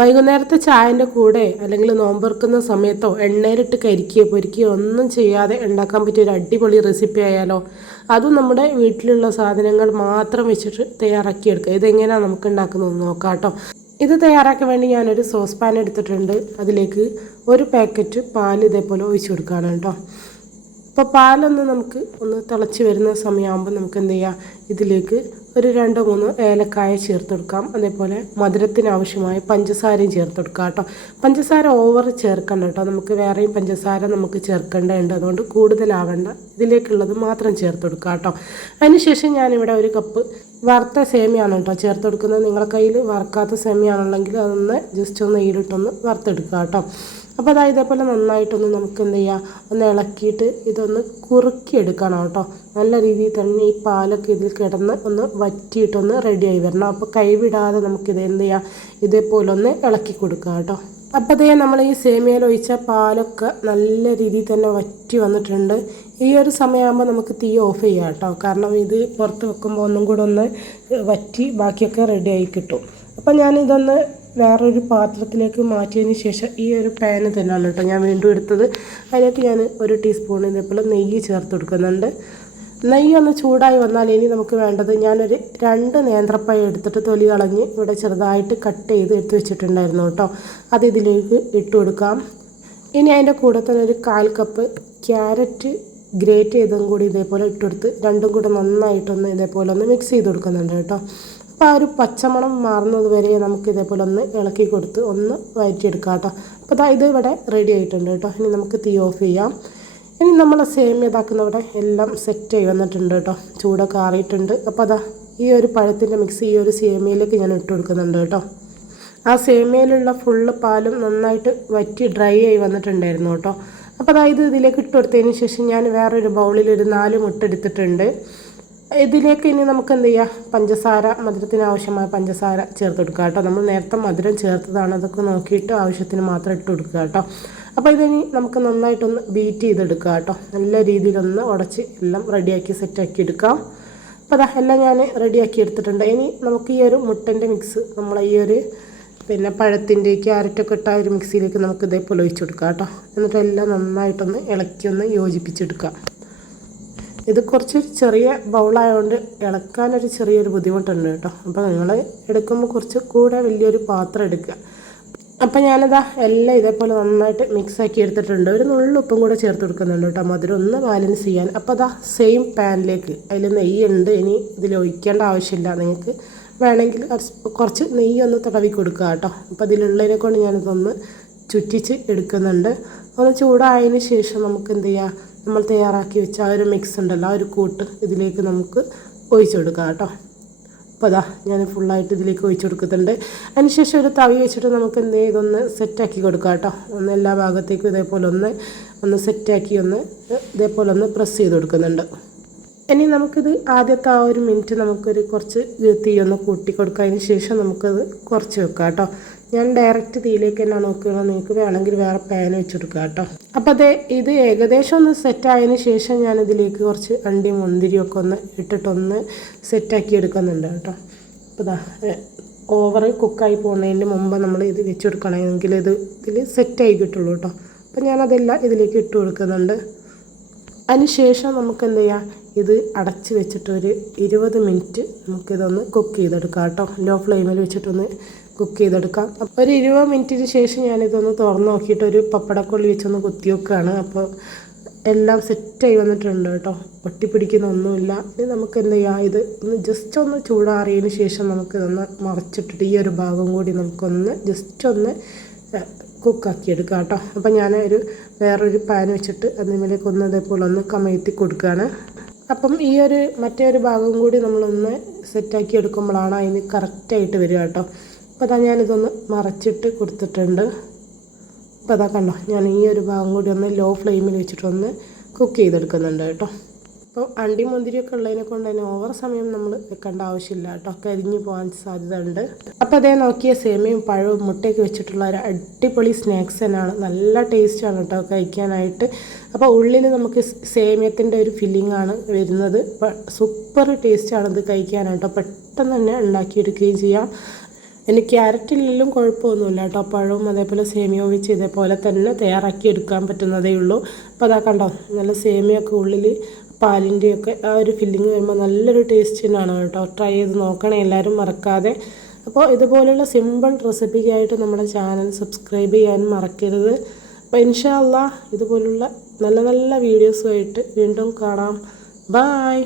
വൈകുന്നേരത്തെ ചായൻ്റെ കൂടെ അല്ലെങ്കിൽ നോമ്പുറക്കുന്ന സമയത്തോ എണ്ണയിലിട്ട് കരിക്കുകയോ പൊരിക്കുകയോ ഒന്നും ചെയ്യാതെ ഉണ്ടാക്കാൻ പറ്റിയ ഒരു അടിപൊളി റെസിപ്പി ആയാലോ. അതും നമ്മുടെ വീട്ടിലുള്ള സാധനങ്ങൾ മാത്രം വെച്ചിട്ട് തയ്യാറാക്കിയെടുക്കുക. ഇതെങ്ങനെയാണ് നമുക്ക് ഉണ്ടാക്കുന്നത് നോക്കാം കേട്ടോ. ഇത് തയ്യാറാക്കാൻ വേണ്ടി ഞാനൊരു സോസ് പാൻ എടുത്തിട്ടുണ്ട്. അതിലേക്ക് ഒരു പാക്കറ്റ് പാൽ ഇതേപോലെ ഒഴിച്ചു കൊടുക്കുകയാണ് കേട്ടോ. അപ്പോൾ പാലൊന്ന് നമുക്ക് ഒന്ന് തിളച്ച് വരുന്ന സമയമാകുമ്പോൾ നമുക്ക് എന്ത് ചെയ്യാം, ഇതിലേക്ക് ഒരു 2-3 ഏലക്കായ ചേർത്ത് കൊടുക്കാം. അതേപോലെ മധുരത്തിന് ആവശ്യമായ പഞ്ചസാരയും ചേർത്ത് കൊടുക്കാം കേട്ടോ. പഞ്ചസാര ഓവർ ചേർക്കണ്ട കേട്ടോ, നമുക്ക് വേറെയും പഞ്ചസാര നമുക്ക് ചേർക്കേണ്ടതുണ്ട്. അതുകൊണ്ട് കൂടുതലാവണ്ട, ഇതിലേക്കുള്ളത് മാത്രം ചേർത്ത് കൊടുക്കാം കേട്ടോ. അതിനുശേഷം ഞാനിവിടെ 1 കപ്പ് വറുത്ത സേമിയാണ് കേട്ടോ ചേർത്ത് കൊടുക്കുന്നത്. നിങ്ങളുടെ കയ്യിൽ വറുക്കാത്ത സേമിയാണുണ്ടെങ്കിൽ അതൊന്ന് ജസ്റ്റ് ഒന്ന് നെയ്യിലിട്ടൊന്ന് വറുത്തെടുക്കുക കേട്ടോ. അപ്പോൾ അതായത് ഇതേപോലെ നന്നായിട്ടൊന്ന് നമുക്ക് എന്ത് ചെയ്യാം, ഒന്ന് ഇളക്കിയിട്ട് ഇതൊന്ന് കുറുക്കിയെടുക്കണം കേട്ടോ. നല്ല രീതിയിൽ തന്നെ ഈ പാലൊക്കെ ഇതിൽ കിടന്ന് ഒന്ന് വറ്റിയിട്ടൊന്ന് റെഡിയായി വരണം. അപ്പോൾ കൈവിടാതെ നമുക്കിത് എന്ത് ചെയ്യാം, ഇതേപോലെ ഒന്ന് ഇളക്കി കൊടുക്കുക കേട്ടോ. അപ്പോൾ അതേ നമ്മൾ ഈ സേമിയയിൽ ഒഴിച്ച പാലൊക്കെ നല്ല രീതിയിൽ തന്നെ വറ്റി വന്നിട്ടുണ്ട്. ഈ ഒരു സമയമാകുമ്പോൾ നമുക്ക് തീ ഓഫ് ചെയ്യാം കേട്ടോ. കാരണം ഇത് പുറത്ത് വെക്കുമ്പോൾ ഒന്നും കൂടെ ഒന്ന് വറ്റി ബാക്കിയൊക്കെ റെഡിയായി കിട്ടും. അപ്പോൾ ഞാനിതൊന്ന് വേറൊരു പാത്രത്തിലേക്ക് മാറ്റിയതിന് ശേഷം ഈ ഒരു പാന് തന്നെയാണ് കേട്ടോ ഞാൻ വീണ്ടും എടുത്തത്. അതിലേക്ക് ഞാൻ 1 ടീസ്പൂൺ ഇതേപോലെ നെയ്യ് ചേർത്ത് കൊടുക്കുന്നുണ്ട്. നെയ്യ് ഒന്ന് ചൂടായി വന്നാൽ ഇനി നമുക്ക് വേണ്ടത്, ഞാനൊരു 2 നേന്ത്രപ്പഴം എടുത്തിട്ട് തൊലി കളഞ്ഞ് ഇവിടെ ചെറുതായിട്ട് കട്ട് ചെയ്ത് എടുത്ത് വെച്ചിട്ടുണ്ടായിരുന്നു കേട്ടോ. അത് ഇതിലേക്ക് ഇട്ട് കൊടുക്കാം. ഇനി അതിൻ്റെ കൂടെ തന്നെ ഒരു 1/4 കപ്പ് ക്യാരറ്റ് ഗ്രേറ്റ് ചെയ്തതും കൂടി ഇതേപോലെ ഇട്ടെടുത്ത് രണ്ടും കൂടെ നന്നായിട്ടൊന്ന് ഇതേപോലെ ഒന്ന് മിക്സ് ചെയ്ത് കൊടുക്കുന്നുണ്ട് കേട്ടോ. അപ്പോൾ ആ ഒരു പച്ചമണം മാറുന്നത് വരെ നമുക്ക് ഇതേപോലെ ഒന്ന് ഇളക്കി കൊടുത്ത് ഒന്ന് വഴറ്റിയെടുക്കാം കേട്ടോ. അപ്പോൾ ഇത് ഇവിടെ റെഡി ആയിട്ടുണ്ട് കേട്ടോ. ഇനി നമുക്ക് തീ ഓഫ് ചെയ്യാം. ഇനി നമ്മൾ സേമിയ ഇതാക്കുന്നവിടെ എല്ലാം സെറ്റ് ആയി വന്നിട്ടുണ്ട് കേട്ടോ. ചൂടൊക്കെ ആറിയിട്ടുണ്ട്. അപ്പോൾ അതാ ഈ ഒരു പഴത്തിൻ്റെ മിക്സ് ഈ ഒരു സേമിയയിലേക്ക് ഞാൻ ഇട്ട് കൊടുക്കുന്നുണ്ട് കേട്ടോ. ആ സേമിയയിലുള്ള ഫുള്ള് പാലും നന്നായിട്ട് വറ്റി ഡ്രൈ ആയി വന്നിട്ടുണ്ടായിരുന്നു കേട്ടോ. അപ്പോൾ അതായത് ഇതിലേക്ക് ഇട്ട് കൊടുത്തതിന് ശേഷം ഞാൻ വേറൊരു ബൗളിൽ ഒരു 4 മുട്ട എടുത്തിട്ടുണ്ട്. ഇതിലേക്ക് ഇനി നമുക്ക് എന്ത് ചെയ്യാം, പഞ്ചസാര, മധുരത്തിന് ആവശ്യമായ പഞ്ചസാര ചേർത്ത് കൊടുക്കുക കേട്ടോ. നമ്മൾ നേരത്തെ മധുരം ചേർത്തതാണ്, അതൊക്കെ നോക്കിയിട്ട് ആവശ്യത്തിന് മാത്രം ഇട്ട് കൊടുക്കുക കേട്ടോ. അപ്പോൾ ഇതിനി നമുക്ക് നന്നായിട്ടൊന്ന് ബീറ്റ് ചെയ്തെടുക്കുക കേട്ടോ. നല്ല രീതിയിലൊന്ന് ഉടച്ച് എല്ലാം റെഡിയാക്കി സെറ്റാക്കി എടുക്കാം. അപ്പോൾ അതാ എല്ലാം ഞാൻ റെഡിയാക്കി എടുത്തിട്ടുണ്ട്. ഇനി നമുക്ക് ഈ ഒരു മുട്ടൻ്റെ മിക്സ് നമ്മൾ ഈ ഒരു പഴത്തിൻ്റെ ക്യാരറ്റൊക്കെ ഇട്ട ഒരു മിക്സിയിലേക്ക് നമുക്ക് ഇതേപോലെ ഒഴിച്ചു കൊടുക്കാം കേട്ടോ. എന്നിട്ട് എല്ലാം നന്നായിട്ടൊന്ന് ഇളക്കി ഒന്ന് യോജിപ്പിച്ചെടുക്കാം. ഇത് കുറച്ച് ചെറിയ ബൗളായതുകൊണ്ട് ഇളക്കാനൊരു ചെറിയൊരു ബുദ്ധിമുട്ടുണ്ട് കേട്ടോ. അപ്പോൾ നിങ്ങൾ എടുക്കുമ്പോൾ കുറച്ച് കൂടെ വലിയൊരു പാത്രം എടുക്കുക. അപ്പോൾ ഞാനിതാ എല്ലാം ഇതേപോലെ നന്നായിട്ട് മിക്സാക്കി എടുത്തിട്ടുണ്ട്. ഒരു നുള്ളു ഉപ്പും കൂടെ ചേർത്ത് കൊടുക്കുന്നുണ്ട് കേട്ടോ, മധുരം ഒന്ന് ബാലൻസ് ചെയ്യാൻ. അപ്പോൾ അതാ സെയിം പാനിലേക്ക് അതിൽ നെയ്യുണ്ട്. ഇനി ഇതിൽ ഒഴിക്കേണ്ട ആവശ്യമില്ല, നിങ്ങൾക്ക് വേണമെങ്കിൽ കുറച്ച് നെയ്യൊന്ന് തടവി കൊടുക്കുക കേട്ടോ. അപ്പോൾ അതിലുള്ളതിനെ കൊണ്ട് ഞാനിതൊന്ന് ചുറ്റിച്ച് എടുക്കുന്നുണ്ട്. ഒന്ന് ചൂടായതിന് ശേഷം നമുക്ക് എന്ത് ചെയ്യാം, നമ്മൾ തയ്യാറാക്കി വെച്ച ആ ഒരു മിക്സ് ഉണ്ടല്ലോ, ആ ഒരു കൂട്ട് ഇതിലേക്ക് നമുക്ക് ഒഴിച്ചു കൊടുക്കാം കേട്ടോ. അപ്പോൾ അതാ ഞാൻ ഫുള്ളായിട്ട് ഇതിലേക്ക് ഒഴിച്ചു കൊടുക്കുന്നുണ്ട്. അതിനുശേഷം ഒരു തവി വെച്ചിട്ട് നമുക്ക് എന്ത് ചെയ്യും, ഇതൊന്ന് സെറ്റാക്കി കൊടുക്കാം കേട്ടോ. ഒന്ന് എല്ലാ ഭാഗത്തേക്കും ഇതേപോലെ ഒന്ന് സെറ്റാക്കി ഇതേപോലെ ഒന്ന് പ്രസ് ചെയ്ത് കൊടുക്കുന്നുണ്ട്. ഇനി നമുക്കിത് ആദ്യത്തെ ആ ഒരു മിനിറ്റ് നമുക്കൊരു കുറച്ച് തീ ഒന്ന് കൂട്ടി കൊടുക്കുക. അതിന് ശേഷം നമുക്കത് കുറച്ച് വെക്കാം കേട്ടോ. ഞാൻ ഡയറക്റ്റ് തീയിലേക്ക് തന്നെ നോക്കുകയാണ്, നിങ്ങൾക്ക് വേണമെങ്കിൽ വേറെ പാൻ വെച്ചെടുക്കുക കേട്ടോ. അപ്പോൾ ഇത് ഏകദേശം ഒന്ന് സെറ്റായതിന് ശേഷം ഞാനിതിലേക്ക് കുറച്ച് അണ്ടിയും മുന്തിരിയൊക്കെ ഒന്ന് ഇട്ടിട്ടൊന്ന് സെറ്റാക്കി എടുക്കുന്നുണ്ട് കേട്ടോ. അപ്പോൾ ഓവർ കുക്കായി പോകുന്നതിന് മുമ്പ് നമ്മൾ ഇത് വെച്ചെടുക്കണമെങ്കിൽ ഇതിൽ സെറ്റായി കിട്ടുള്ളൂ കേട്ടോ. അപ്പോൾ ഞാനതെല്ലാം ഇതിലേക്ക് ഇട്ട് കൊടുക്കുന്നുണ്ട്. അതിന് ശേഷം നമുക്ക് എന്ത് ചെയ്യാം, ഇത് അടച്ച് വെച്ചിട്ട് ഒരു 20 മിനിറ്റ് നമുക്കിതൊന്ന് കുക്ക് ചെയ്തെടുക്കാം കേട്ടോ. ലോ ഫ്ലെയിമിൽ വെച്ചിട്ടൊന്ന് കുക്ക് ചെയ്തെടുക്കാം. അപ്പോൾ ഒരു 20 മിനിറ്റിന് ശേഷം ഞാനിതൊന്ന് തുറന്ന് നോക്കിയിട്ട് ഒരു പപ്പടക്കൊള്ളി വെച്ചൊന്ന് കുത്തി വെക്കുകയാണ്. അപ്പോൾ എല്ലാം സെറ്റായി വന്നിട്ടുണ്ട് കേട്ടോ, ഒട്ടിപ്പിടിക്കുന്ന ഒന്നുമില്ല. ഇനി നമുക്ക് എന്ത് ചെയ്യാം, ഇത് ഒന്ന് ജസ്റ്റ് ഒന്ന് ചൂടാറിയതിന് ശേഷം നമുക്കിതൊന്ന് മറച്ചിട്ടിട്ട് ഈ ഒരു ഭാഗം കൂടി നമുക്കൊന്ന് ജസ്റ്റ് ഒന്ന് കുക്കാക്കി എടുക്കാം കേട്ടോ. അപ്പോൾ ഞാൻ വേറൊരു പാൻ വെച്ചിട്ട് അതിലേക്ക് ഒന്ന് ഇതേപോലെ ഒന്ന് കമഴ്ത്തി കൊടുക്കുകയാണ്. അപ്പം ഈ മറ്റേ ഒരു ഭാഗം കൂടി നമ്മളൊന്ന് സെറ്റാക്കി എടുക്കുമ്പോഴാണ് അതിന് കറക്റ്റായിട്ട് വരിക കേട്ടോ. അപ്പോൾ അതാ ഞാനിതൊന്ന് മറച്ചിട്ട് കൊടുത്തിട്ടുണ്ട്. അപ്പോൾ അതാ കണ്ടോ, ഞാൻ ഈ ഒരു ഭാഗം കൂടി ഒന്ന് ലോ ഫ്ലെയിമിൽ വെച്ചിട്ടൊന്ന് കുക്ക് ചെയ്തെടുക്കുന്നുണ്ട് കേട്ടോ. അപ്പോൾ അണ്ടി മുന്തിരിയൊക്കെ ഉള്ളതിനെ കൊണ്ട് തന്നെ ഓവർ സമയം നമ്മൾ വെക്കേണ്ട ആവശ്യമില്ല കേട്ടോ, കരിഞ്ഞു പോകാൻ സാധ്യത ഉണ്ട്. അപ്പോൾ അതേ നോക്കിയ സേമിയയും പഴവും മുട്ടയൊക്കെ വെച്ചിട്ടുള്ള ഒരു അടിപൊളി സ്നാക്സ് തന്നെയാണ്. നല്ല ടേസ്റ്റാണ് കേട്ടോ കഴിക്കാനായിട്ട്. അപ്പോൾ ഉള്ളിൽ നമുക്ക് സേമിയത്തിൻ്റെ ഒരു ഫില്ലിംഗ് ആണ് വരുന്നത്. സൂപ്പർ ടേസ്റ്റാണ് ഇത് കഴിക്കാനായിട്ടോ. പെട്ടെന്ന് തന്നെ ഉണ്ടാക്കിയെടുക്കുകയും ചെയ്യാം. ഇനി ക്യാരറ്റ് ഇല്ലെങ്കിലും കുഴപ്പമൊന്നുമില്ല കേട്ടോ. പഴവും അതേപോലെ സേമിയ വെച്ച് ഇതേപോലെ തന്നെ തയ്യാറാക്കി എടുക്കാൻ പറ്റുന്നതേ ഉള്ളൂ. അപ്പോൾ അതാ കണ്ടോ, നല്ല സേമിയൊക്കെ ഉള്ളിൽ പാലിൻ്റെയൊക്കെ ആ ഒരു ഫില്ലിങ് വരുമ്പോൾ നല്ലൊരു ടേസ്റ്റിനാണ് കേട്ടോ. ട്രൈ ചെയ്ത് നോക്കണേ എല്ലാവരും മറക്കാതെ. അപ്പോൾ ഇതുപോലുള്ള സിമ്പിൾ റെസിപ്പിക്കായിട്ട് നമ്മുടെ ചാനൽ സബ്സ്ക്രൈബ് ചെയ്യാനും മറക്കരുത്. അപ്പോൾ ഇൻഷാ അല്ലാഹ് ഇതുപോലുള്ള നല്ല നല്ല വീഡിയോസുമായിട്ട് വീണ്ടും കാണാം. ബായ്.